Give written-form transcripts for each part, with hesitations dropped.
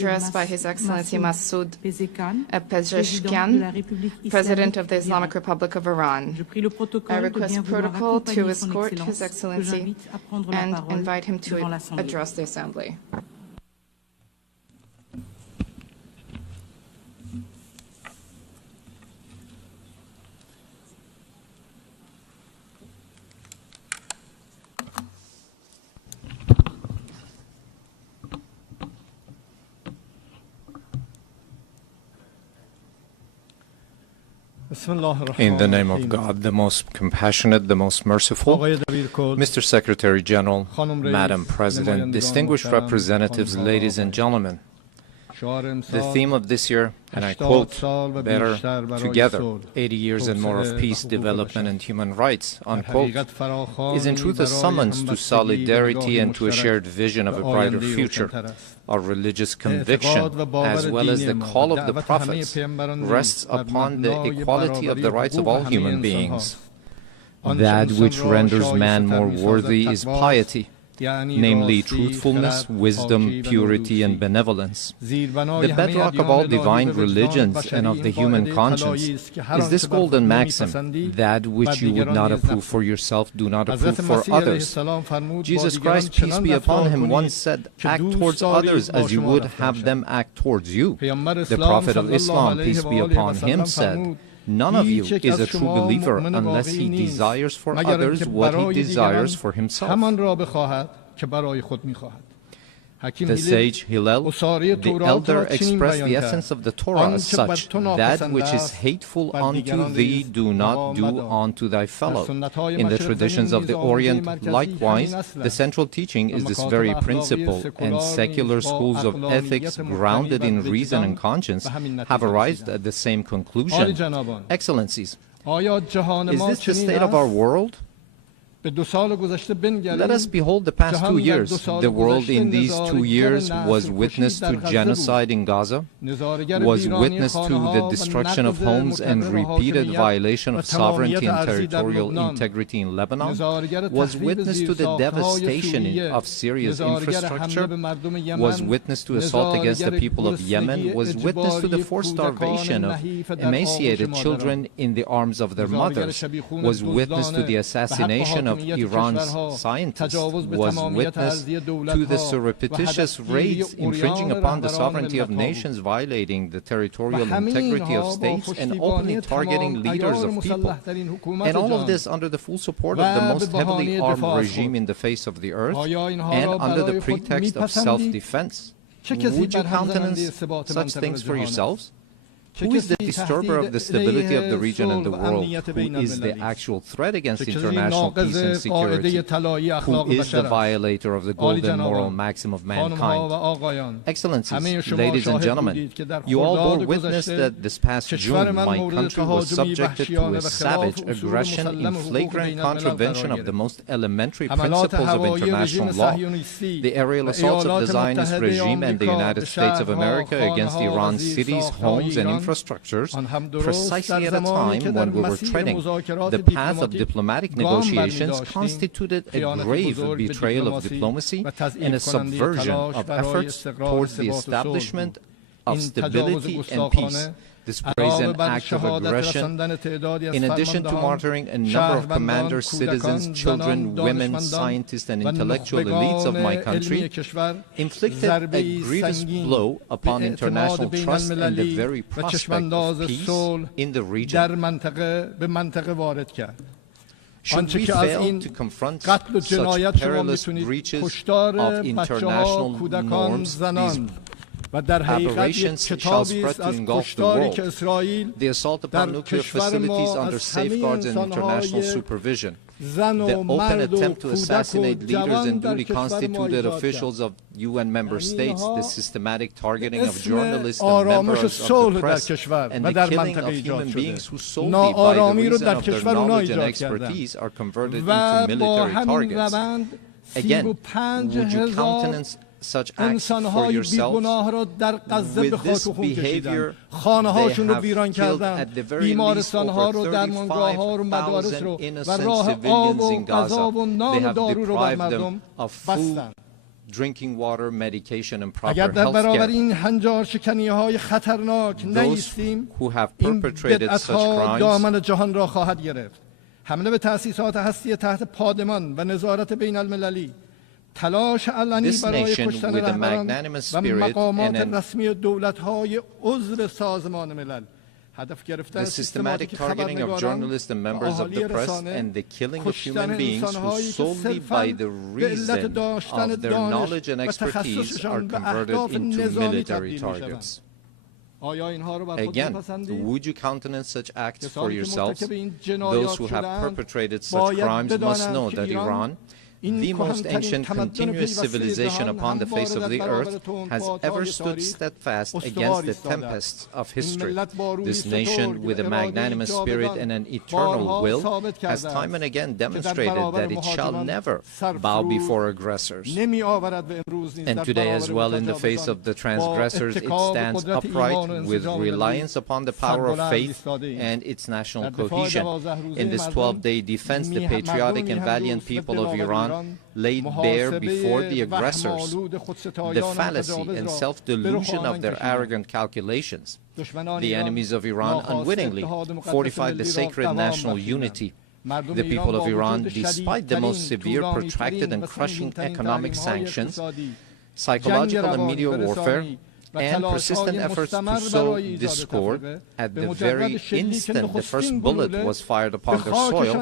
Address by His Excellency Masoud Pezeshkian, President of the Islamic Republic of Iran. I request protocol to escort His Excellency and invite him to address the Assembly. In the name of God, the most compassionate, the most merciful, Mr. Secretary General, Madam President, distinguished representatives, ladies and gentlemen, the theme of this year, and I quote, "Better together, 80 years and more of peace, development, and human rights," unquote, is in truth a summons to solidarity and to a shared vision of a brighter future. Our religious conviction, as well as the call of the prophets, rests upon the equality of the rights of all human beings. That which renders man more worthy is piety, namely truthfulness, wisdom, purity, and benevolence. The bedrock of all divine religions and of the human conscience is this golden maxim: that which you would not approve for yourself, do not approve for others. Jesus Christ, peace be upon him, once said, "Act towards others as you would have them act towards you." The Prophet of Islam, peace be upon him, said, "None of you is a true believer unless he desires for others what he desires for himself." The sage Hillel, the elder, expressed the essence of the Torah as such: that which is hateful unto thee, do not do unto thy fellow. In the traditions of the Orient, likewise, the central teaching is this very principle, and secular schools of ethics grounded in reason and conscience have arrived at the same conclusion. Excellencies, is this the state of our world? Let us behold the past 2 years. The world in these 2 years was witness to genocide in Gaza, was witness to the destruction of homes and repeated violation of sovereignty and territorial integrity in Lebanon, was witness to the devastation of Syria's infrastructure, was witness to assault against the people of Yemen, was witness to the forced starvation of emaciated children in the arms of their mothers, was witness to the assassination of Iran's scientists, was witness to the surreptitious raids infringing upon the sovereignty of nations, violating the territorial integrity of states, and openly targeting leaders of people. And all of this under the full support of the most heavily armed regime in the face of the earth, and under the pretext of self-defense. Would you countenance such things for yourselves? Who is the disturber of the stability of the region and the world? Who is the actual threat against international peace and security? Who is the violator of the golden moral maxim of mankind? Excellencies, ladies and gentlemen, you all bore witness that this past June my country was subjected to a savage aggression in flagrant contravention of the most elementary principles of international law. The aerial assaults of the Zionist regime and the United States of America against Iran's cities, homes, and infrastructures, precisely at a time when we were treading the path of diplomatic negotiations, constituted a grave betrayal of diplomacy and a subversion of efforts towards the establishment of stability and peace. This brazen act of aggression, in addition to martyring a number of commanders, citizens, children, women, scientists, and intellectual elites of my country, inflicted a grievous blow upon international trust and the very prospect of peace in the region. Should we fail to confront such perilous breaches of international norms, these aberrations shall spread to engulf the world. The assault upon nuclear facilities under safeguards and international supervision, the open attempt to assassinate leaders and duly constituted officials of UN member states, the systematic targeting of journalists and members of the press, and the killing of human beings who solely by the reason of their knowledge and expertise are converted into military targets. Again, would you countenance such acts for yourselves? With this behavior, they have killed at the very least over 35,000 innocent civilians in Gaza. They have deprived them of food, drinking water, medication, and proper اگر در health برابر care. این هنجارشکنی‌های خطرناک Those نایستیم who have این perpetrated such بدعت‌ها crimes دامن جهان را خواهد گرفت. حمله به تأسیسات هستی تحت پادمان و نظارت بین المللی، تلاش علنی This برای nation, کشتن with a رهبران magnanimous و spirit مقامات and رسمی دولت‌های عضو سازمان ملل، هدف گرفتن the systematic سیستماتیک targeting of خبرنگاران journalists and و members of اهالی the press رسانه، and the killing of کشتن human beings who انسان‌هایی که solely صرفاً by the به علت reason داشتن of their دانش knowledge and و expertise are تخصصشان به converted اهداف into نظامی military تبدیل می‌شوند. targets. آیا اینها را بر خود Again, می‌پسندید؟ would you countenance such acts for کسانی که yourselves? مرتکب این Those جنایات who have شده‌اند perpetrated such باید crimes must بدانند know که that ایران Iran, the most ancient continuous civilization upon the face of the earth, has ever stood steadfast against the tempests of history. This nation, with a magnanimous spirit and an eternal will, has time and again demonstrated that it shall never bow before aggressors. And today as well, in the face of the transgressors, it stands upright with reliance upon the power of faith and its national cohesion. In this 12-day defense, the patriotic and valiant people of Iran laid bare before the aggressors the fallacy and self-delusion of their arrogant calculations. The enemies of Iran unwittingly fortified the sacred national unity. The people of Iran, despite the most severe, protracted, and crushing economic sanctions, psychological and media warfare, and persistent efforts to sow discord, at the very instant the first bullet was fired upon their soil,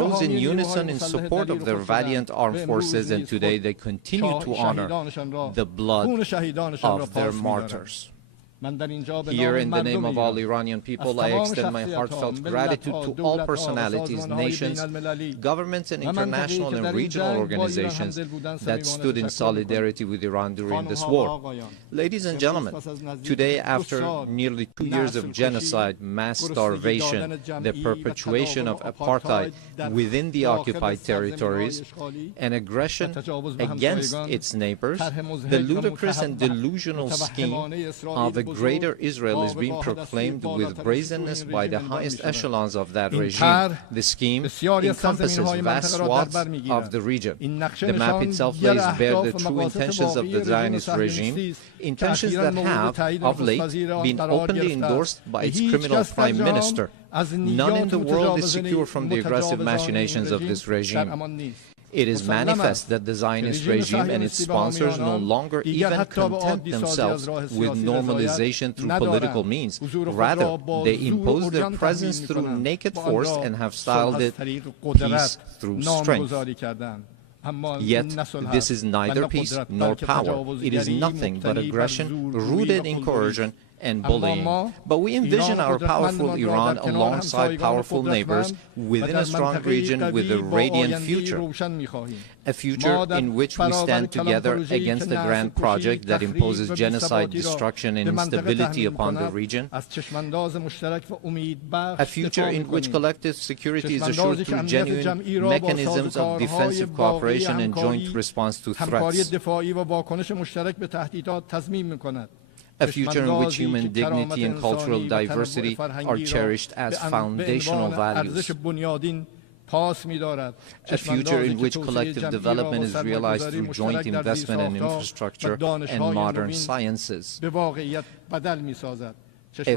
rose in unison in support of their valiant armed forces, and today they continue to honor the blood of their martyrs. Here, in the name of all Iranian people, I extend my heartfelt gratitude to all personalities, nations, governments, and international and regional organizations that stood in solidarity with Iran during this war. Ladies and gentlemen, today, after nearly 2 years of genocide, mass starvation, the perpetuation of apartheid within the occupied territories, and aggression against its neighbors, the ludicrous and delusional scheme of a greater Israel is being proclaimed with brazenness by the highest echelons of that regime. The scheme encompasses vast swaths of the region. The map itself lays bare the true intentions of the Zionist regime, intentions that have, of late, been openly endorsed by its criminal prime minister. None in the world is secure from the aggressive machinations of this regime. It is manifest that the Zionist regime and its sponsors no longer even content themselves with normalization through political means. Rather, they impose their presence through naked force and have styled it peace through strength. Yet, this is neither peace nor power. It is nothing but aggression rooted in coercion and bullying. But we envision our powerful Iran alongside powerful neighbors within a strong region with a radiant future. A future in which we stand together against the grand project that imposes genocide, destruction, and instability upon the region. A future in which collective security is assured through genuine mechanisms of defensive cooperation and joint response to threats. A future in which human dignity and cultural diversity are cherished as foundational values. A future in which collective development is realized through joint investment in infrastructure and modern sciences.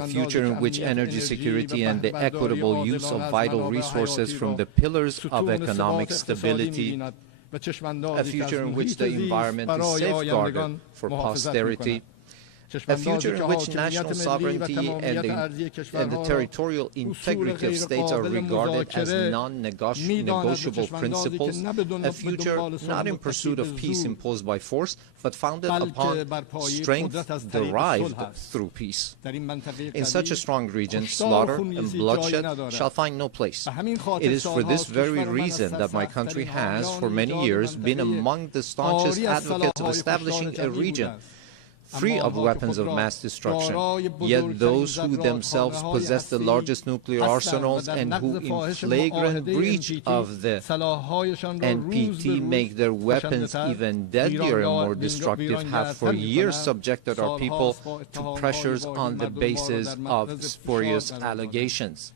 A future in which energy security and the equitable use of vital resources from the pillars of economic stability. A future in which the environment is safeguarded for posterity. A future in which national sovereignty and the territorial integrity of states are regarded as non-negotiable principles. A future not in pursuit of peace imposed by force, but founded upon strength derived through peace. In such a strong region, slaughter and bloodshed shall find no place. It is for this very reason that my country has, for many years, been among the staunchest advocates of establishing a region free of weapons of mass destruction. Yet those who themselves possess the largest nuclear arsenals and who in flagrant breach of the NPT make their weapons even deadlier and more destructive have for years subjected our people to pressures on the basis of spurious allegations.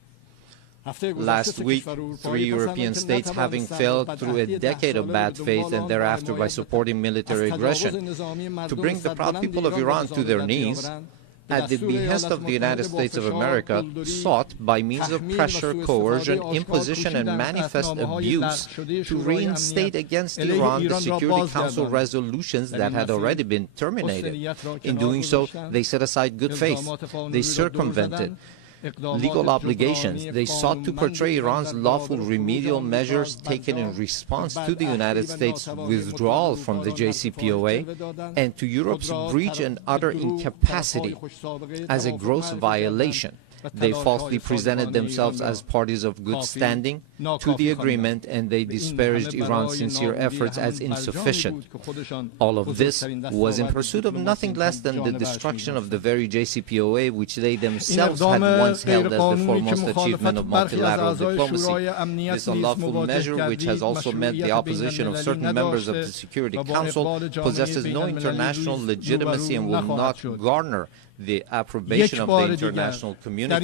Last week, 3 European states, having failed through a decade of bad faith and thereafter by supporting military aggression to bring the proud people of Iran to their knees, at the behest of the United States of America, sought, by means of pressure, coercion, imposition, and manifest abuse, to reinstate against Iran the Security Council resolutions that had already been terminated. In doing so, they set aside good faith. They circumvented legal obligations. They sought to portray Iran's lawful remedial measures taken in response to the United States' withdrawal from the JCPOA and to Europe's breach and utter incapacity as a gross violation. They falsely presented themselves as parties of good standing to the agreement, and they disparaged Iran's sincere efforts as insufficient. All of this was in pursuit of nothing less than the destruction of the very JCPOA, which they themselves had once held as the foremost achievement of multilateral diplomacy. This unlawful measure, which has also meant the opposition of certain members of the Security Council, possesses no international legitimacy and will not garner the approbation of the international community. I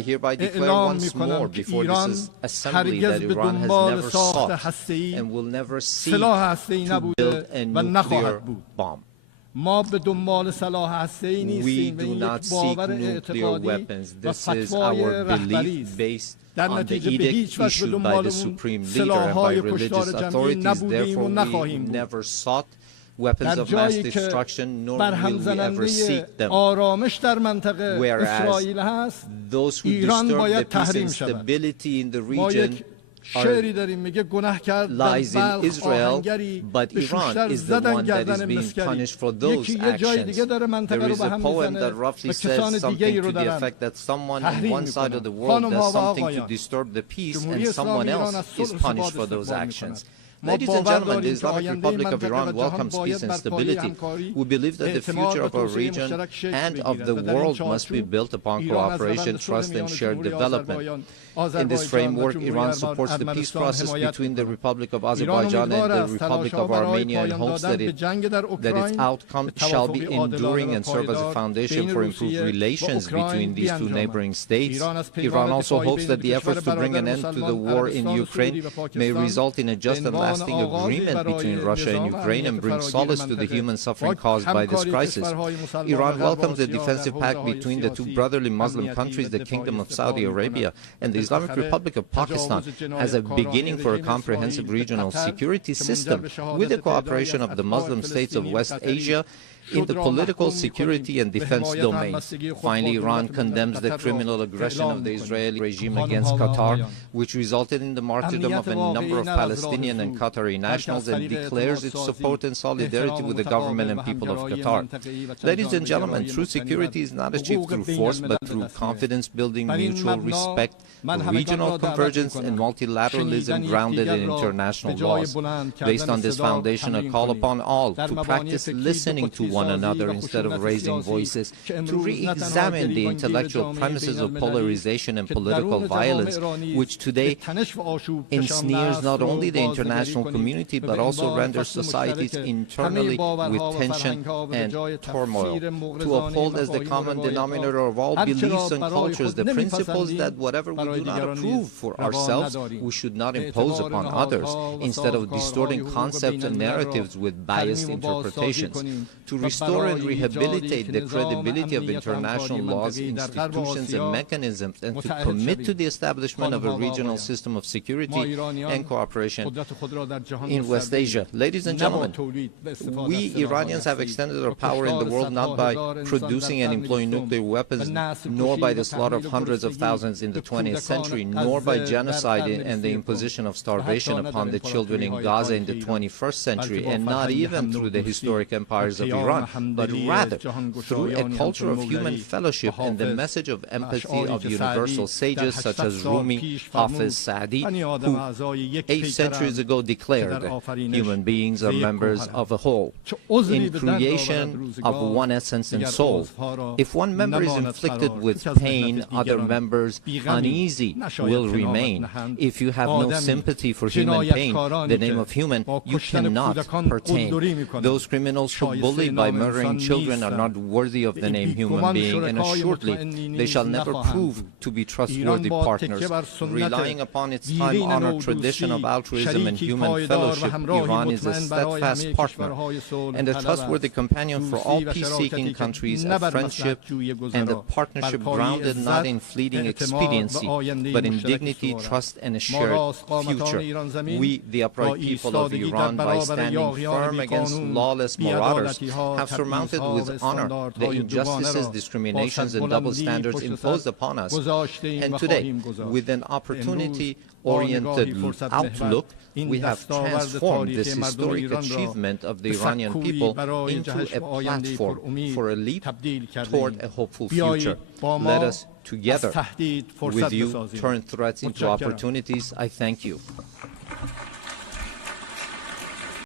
hereby declare once more before this assembly that Iran has never sought and will never seek to build a nuclear bomb. We do not seek nuclear weapons. This is our belief based on the edict issued by the Supreme Leader and by religious authorities. Therefore, we never sought weapons of mass destruction, nor will we ever seek them. Whereas those who disturb the peace and stability in the region lies in Israel, but Iran is the one that is being punished for those actions. There is a poem that roughly says something to the effect that someone on one side of the world does something to disturb the peace and someone else is punished for those actions. Ladies and gentlemen, the Islamic Republic of Iran welcomes peace and stability. We believe that the future of our region and of the world must be built upon cooperation, trust, and shared development. In this framework, Iran supports the peace process between the Republic of Azerbaijan and the Republic of Armenia and hopes that its outcome shall be enduring and serve as a foundation for improved relations between these two neighboring states. Iran also hopes that the efforts to bring an end to the war in Ukraine may result in a just and lasting agreement between Russia and Ukraine and bring solace to the human suffering caused by this crisis. Iran welcomes the defensive pact between the two brotherly Muslim countries, the Kingdom of Saudi Arabia and the Islamic Republic of Pakistan, as a beginning for a comprehensive regional security system with the cooperation of the Muslim states of West Asia in the political, security, and defense domains. Finally, Iran condemns the criminal aggression of the Israeli regime against Qatar, which resulted in the martyrdom of a number of Palestinian and Qatari nationals, and declares its support and solidarity with the government and people of Qatar. Ladies and gentlemen, true security is not achieved through force, but through confidence-building, mutual respect, regional convergence, and multilateralism grounded in international laws. Based on this foundation, I call upon all to practice listening to one another instead of raising voices, to re-examine the intellectual premises of polarization and political violence, which today ensnares not only the international community but also renders societies internally with tension and turmoil. To uphold as the common denominator of all beliefs and cultures the principles that whatever we do not approve for ourselves, we should not impose upon others, instead of distorting concepts and narratives with biased interpretations. To restore and rehabilitate the credibility of international laws, institutions, and mechanisms, and to commit to the establishment of a regional system of security and cooperation in West Asia. Ladies and gentlemen, we Iranians have extended our power in the world not by producing and employing nuclear weapons, nor by the slaughter of hundreds of thousands in the 20th century, nor by genocide and the imposition of starvation upon the children in Gaza in the 21st century, and not even through the historic empires of Iran, but rather through a culture of human fellowship and the message of empathy of universal sages such as Rumi, Hafiz, Saadi, who 8 centuries ago declared that human beings are members of a whole, in creation of one essence and soul. If one member is inflicted with pain, other members uneasy will remain. If you have no sympathy for human pain, the name of human, you cannot pertain. Those criminals who bully by by murdering children are not worthy of the name human being, and assuredly they shall never prove to be trustworthy partners. Relying upon its time-honored tradition of altruism and human fellowship, Iran is a steadfast partner and a trustworthy companion for all peace-seeking countries, a friendship and a partnership grounded not in fleeting expediency, but in dignity, trust, and a shared future. We, the upright people of Iran, by standing firm against lawless marauders, have surmounted with honor the injustices, discriminations, and double standards imposed upon us. And today, with an opportunity-oriented outlook, we have transformed this historic achievement of the Iranian people into a platform for a leap toward a hopeful future. Let us together with you turn threats into opportunities. I thank you.